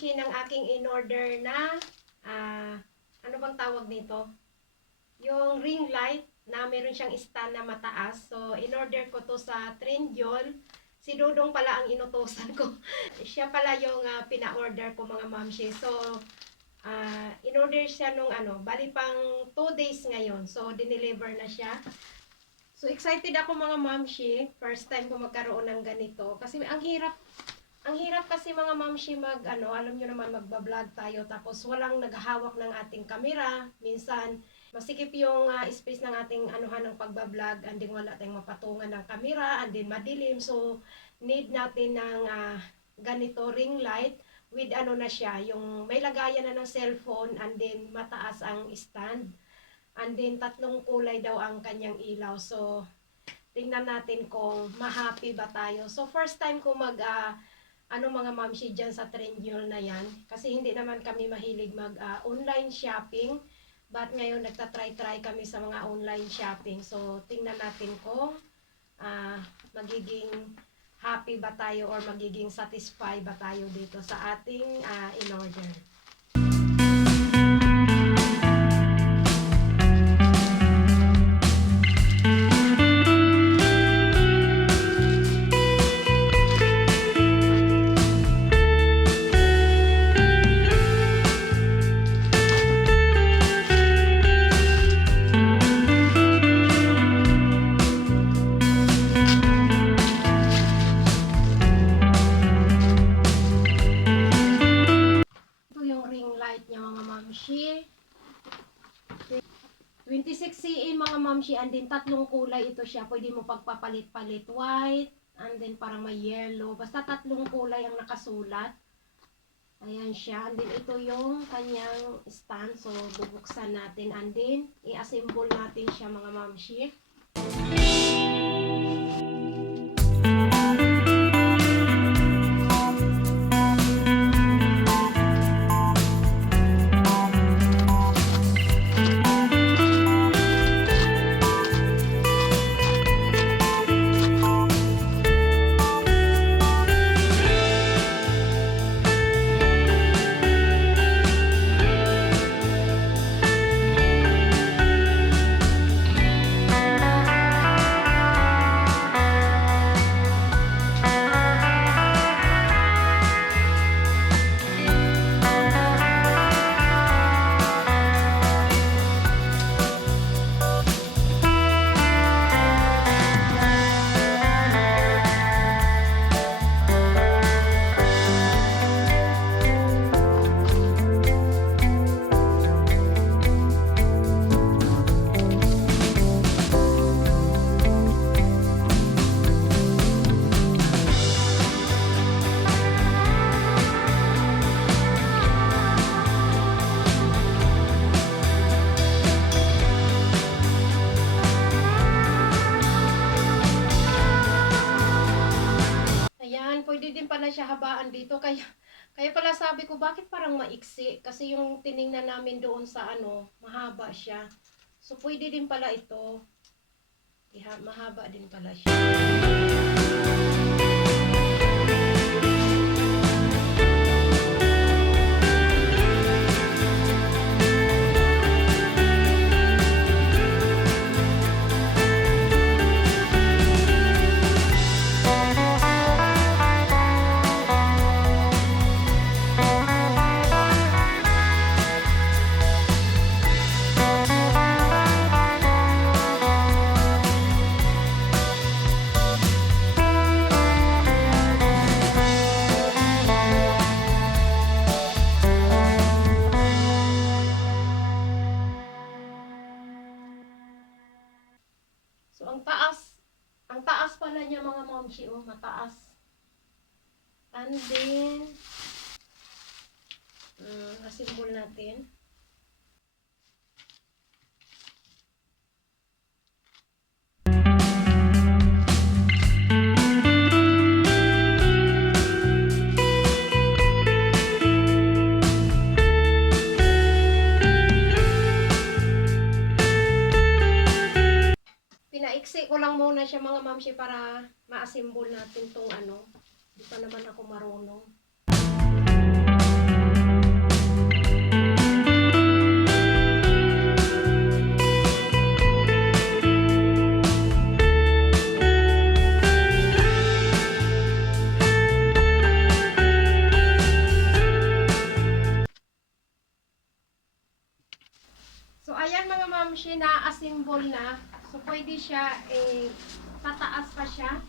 mamshi ng aking in-order na, ano bang tawag nito? Yung ring light na meron siyang stand na mataas. So, in-order ko to sa Trendyol. Si Dodong pala ang inutosan ko. Siya pala yung pina-order ko mga mamshi. So, in-order siya nung bali pang 2 days ngayon. So, dineliver na siya. So, excited ako mga mamshi. First time ko magkaroon ng ganito. Kasi ang hirap kasi mga mamshi alam nyo naman magbablog tayo. Tapos walang naghahawak ng ating camera. Minsan, masikip yung space ng ating anuhan ng pagbablog. And then wala tayong mapatungan ng camera. And then madilim. So, need natin ng ganito ring light. With na siya, yung may lagayan na ng cellphone. And then mataas ang stand. And then, 3 kulay daw ang kanyang ilaw. So, tingnan natin kung ma-happy ba tayo. So, first time ko mga mamshi dyan sa Trendyol na yan. Kasi hindi naman kami mahilig online shopping. But ngayon, nagtatry-try kami sa mga online shopping. So, tingnan natin kung magiging happy ba tayo or magiging satisfied ba tayo dito sa ating in-order. Niya mga mamshi. 26 cm mga mamshi, and then 3 kulay ito siya. Pwede mo pagpapalit-palit, white, and then parang may yellow. Basta 3 kulay ang nakasulat. Ayan siya. And then ito yung kanyang stand. So, bubuksan natin. And then, i-assemble natin siya mga mamshi. Pwede din pala siya habaan dito. Kaya pala sabi ko, bakit parang maiksi? Kasi yung tiningnan namin doon sa mahaba siya. So, pwede din pala ito. Mahaba din pala siya. So, ang taas pala niya mga momshi, mataas. And then, assemble natin. Pinaiksi ko lang muna siya mga mamshi para ma-assemble natin tong Di pa naman ako marunong. mga mamshi, na-assemble na. So, pwede siya, tataas pa siya.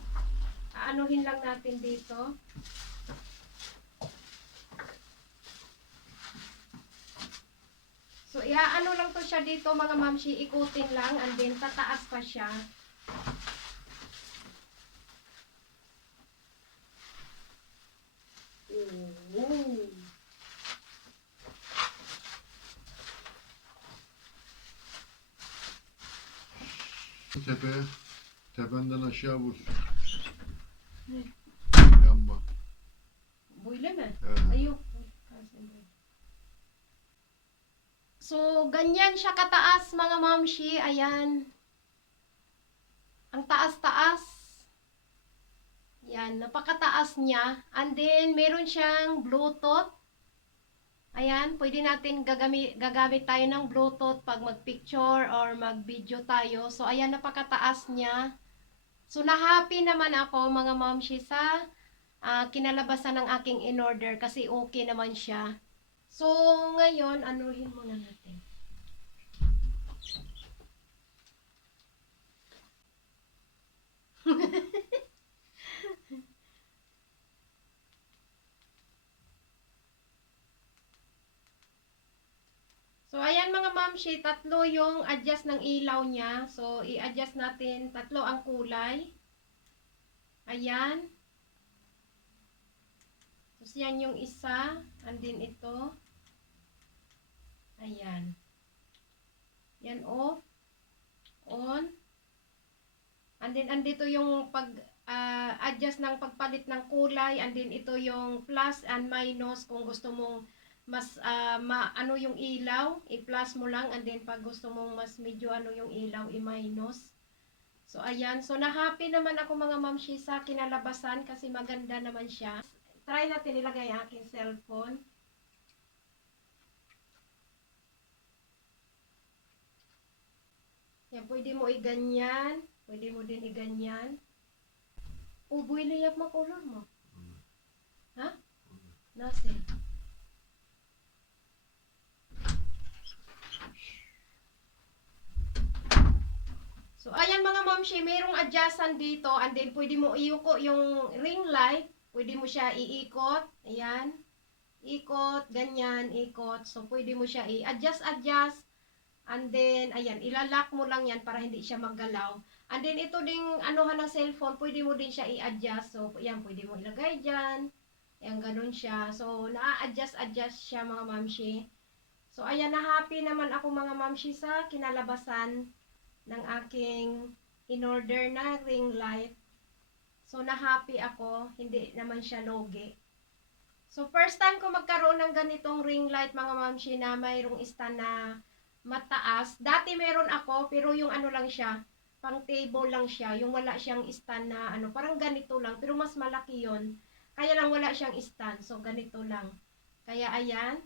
Aanuhin lang natin dito. So, iaano lang to siya dito mga mamshi, ikutin lang, and then tataas pa siya. Tependen aşağı vur. Ne? Yanma. Böyle mi? Evet. Ay, yok. So, ganyan siya kataas mga mamshi. Ayan. Ang taas-taas. Yan, napakataas niya. And then, meron siyang Bluetooth. Ayan, pwede natin gagamit tayo ng Bluetooth pag mag-picture or mag-video tayo. So, ayan, napakataas niya. So, na-happy naman ako mga mamshi sa kinalabasan ng aking in-order kasi okay naman siya. So, ngayon, anuhin muna natin. So, ayan mga mamshi, tatlo yung adjust ng ilaw niya. So, i-adjust natin, tatlo ang kulay. Ayan. So, yan yung isa. And then ito. Ayan. Yan off. On. And then, andito yung adjust ng pagpalit ng kulay. And then, ito yung plus and minus kung gusto mong mas ano yung ilaw, i-plus mo lang, and then pag gusto mong mas medyo ano yung ilaw, i-minus. So ayan, so na-happy naman ako mga mamshi sa kinalabasan kasi maganda naman siya. Try natin ilagay ang aking cellphone. Yan, pwede mo i-ganyan, pwede mo din i-ganyan. Uboy layak makulor mo. Ha? Nasi. So, ayan mga mamshi, mayroong adjustan dito, and then pwede mo iuko yung ring light, pwede mo siya iikot, ayan, ikot, ganyan, ikot, so pwede mo siya i-adjust, and then, ayan, ilalock mo lang yan para hindi siya maggalaw, and then ito ding anuhan ng cellphone, pwede mo din siya i-adjust, so, ayan, pwede mo ilagay dyan, ayan, ganun siya, so, na-adjust siya mga mamshi, so, ayan, na-happy naman ako mga mamshi sa kinalabasan ng aking in-order na ring light. So, na-happy ako. Hindi naman siya logi. So, first time ko magkaroon ng ganitong ring light, mga mamshi, na mayroong stand na mataas. Dati meron ako, pero yung ano lang siya, pang table lang siya. Yung wala siyang stand na ano, parang ganito lang. Pero mas malaki yon. Kaya lang wala siyang stand. So, ganito lang. Kaya, ayan.